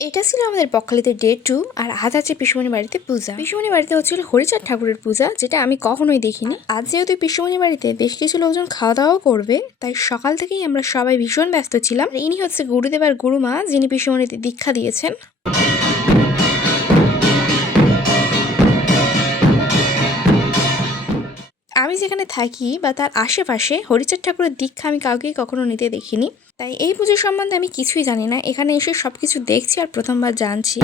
এটা ছিল আমাদের বকখালিতে ডে 2 আর আজ আছে পিসুমণি বাড়িতে পূজা। পিসুমণি বাড়িতে হচ্ছিল হরিচাঁদ ঠাকুরের পূজা, যেটা আমি কখনোই দেখিনি। আজ যেহেতু পিসুমণি বাড়িতে বেশ কিছু লোকজন খাওয়া দাওয়া করবে, তাই সকাল থেকেই আমরা সবাই ভীষণ ব্যস্ত ছিলাম। ইনি হচ্ছে গুরুদেব আর গুরুমা, যিনি পিসুমণিতে দীক্ষা দিয়েছেন। আমি যেখানে থাকি বা তার আশেপাশে হরিচাঁদ ঠাকুরের দীক্ষা আমি কাউকেই কখনো নিতে দেখিনি, তাই এই পুজোর সম্বন্ধে আমি কিছুই জানি না। এখানে এসে সবকিছু দেখছি আর প্রথমবার জানছি।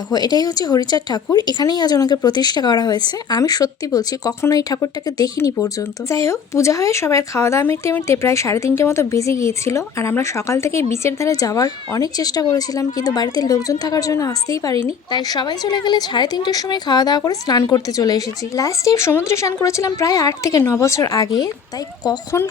দেখো, এটাই হচ্ছে হরিচাঁদ ঠাকুর। এখানেই আজ ওনাকে প্রতিষ্ঠা করা হয়েছে। আমি সত্যি বলছি, কখনো এই ঠাকুরটাকে দেখিনি পর্যন্ত। যাই হোক, পূজা হয়ে সবাই খাওয়া দাওয়া মিটতে মিটতে প্রায় 3:30 মতো বেজে গিয়েছিল। আর আমরা সকাল থেকেই বিচের ধারে যাওয়ার অনেক চেষ্টা করেছিলাম, কিন্তু বাড়িতে লোকজন থাকার জন্য আসতেই পারিনি। তাই সবাই চলে গেলে 3:30টার সময় খাওয়া দাওয়া করে স্নান করতে চলে এসেছি। লাস্ট টাইম সমুদ্রে স্নান করেছিলাম প্রায় 8 থেকে 9 বছর আগে। তাই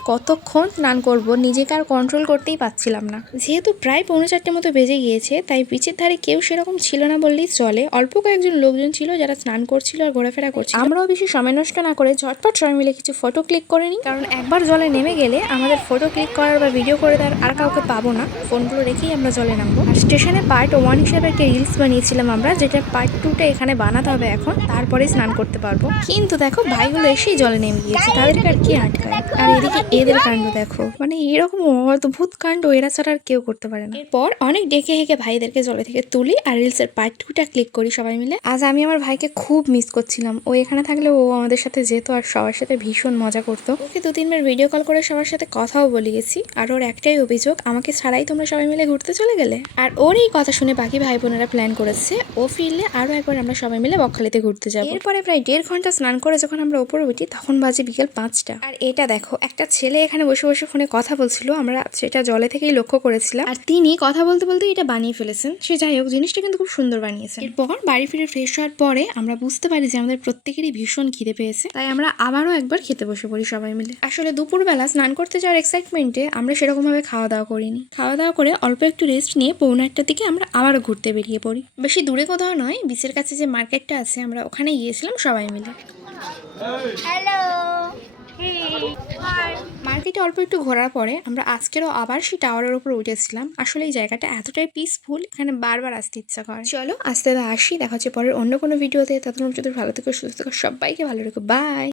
কতক্ষণ স্নান করব নিজেকে আর কন্ট্রোল করতেই পারছিলাম না। যেহেতু প্রায় 3:45 মতো বেজে গিয়েছে, তাই বিচের ধারে কেউ সেরকম ছিল না বললেই চলে। অল্প কয়েকজন লোকজন ছিল যারা স্নান করছিল আর ঘোরাফেরা করছিল। আমরাও বেশি সময় নষ্ট না করে ঝটপট সবাই মিলে কিছু ফটো ক্লিক করে নিই, কারণ একবার জলে নেমে গেলে আমাদের ফটো ক্লিক করার বা ভিডিও করে দেওয়ার আর কাউকে পাবো না। ফোনগুলো রেখেই আমরা জলে নামবো। আর স্টেশনে পার্ট 1 হিসেবে একটা রিলস বানিয়েছিলাম আমরা, যেটা পার্ট 2টা এখানে বানাতে হবে এখন, তারপরে স্নান করতে পারবো। কিন্তু দেখো, ভাইগুলো এসেই জলে নেমে গিয়েছে, তাদেরকে আর কি আটকায়। আর এদিকে এদের কাণ্ড দেখো, মানে এরকম অদ্ভুত কাণ্ড এরা ছাড়া আর কেউ করতে পারে না। এরপর অনেক ডেকে হেঁকে ভাইদেরকে জলে থেকে তুলি আর রিলসের পার্ট 2টা ক্লিক করি সবাই মিলে। আজ আমি আমার ভাইকে খুব মিস করছিলাম। ও এখানে থাকলে ও আমাদের সাথে যেত আর সবার সাথে ভীষণ মজা করতো। ওকে 2-3 বার ভিডিও কল করে সবার সাথে কথাও বলিয়েছি। আর ওর একটাই অভিযোগ, আমাকে ছাড়াই তোমরা সবাই মিলে ঘুরতে চলে গেলে। আর ওর এই কথা শুনে বাকি ভাই বোনেরা প্ল্যান করেছে, ও ফিরলে আরো একবার আমরা সবাই মিলে বকখালিতে ঘুরতে যাবো। এরপরে প্রায় 1.5 ঘন্টা স্নান করে যখন আমরা উপরে উঠি, তখন বাজে বিকেল 5টা। আর এটা দেখো, একটা ছেলে এখানে বসে বসে ফোনে কথা বলছিল, আমরা সেটা জলে থেকেই লক্ষ্য করেছিলাম। আর তিনি কথা বলতে বলতে এটা বানিয়ে ফেলেছেন। সে যাই হোক, জিনিসটা কিন্তু খুব সুন্দর বানিয়েছেন। এরপর বাড়ি ফিরে ফ্রেশ হওয়ার পরে আমরা বুঝতে পারি যে আমাদের প্রত্যেকেরই ভীষণ খিদে পেয়েছে, তাই আমরা আবারও একবার খেতে বসে পড়ি সবাই মিলে। আসলে দুপুরবেলা স্নান করতে যাওয়ার এক্সাইটমেন্টে আমরা সেরকম ভাবে খাওয়া দাওয়া করিনি। খাওয়া দাওয়া করে অল্প একটু রেস্ট নিয়ে 1:45টার দিকে আমরা আবারও ঘুরতে বেরিয়ে পড়ি। বেশি দূরে কোথাও নয়, বিচের কাছে যে মার্কেটটা আছে আমরা ওখানে গিয়েছিলাম সবাই মিলে। মার্কেটে অল্প একটু ঘোরার পরে আমরা আজকেরও আবার সেই টাওয়ারের উপর উঠেছিলাম। আসলে এই জায়গাটা এতটাই পিসফুল, এখানে বারবার আসতে ইচ্ছা করে। চলো আস্তে আসি, দেখা হচ্ছে পরের অন্য কোনো ভিডিওতে। ততক্ষণ যদি ভালো থেকো, সুস্থ থেকো, সবাইকে ভালো রেখো, বাই।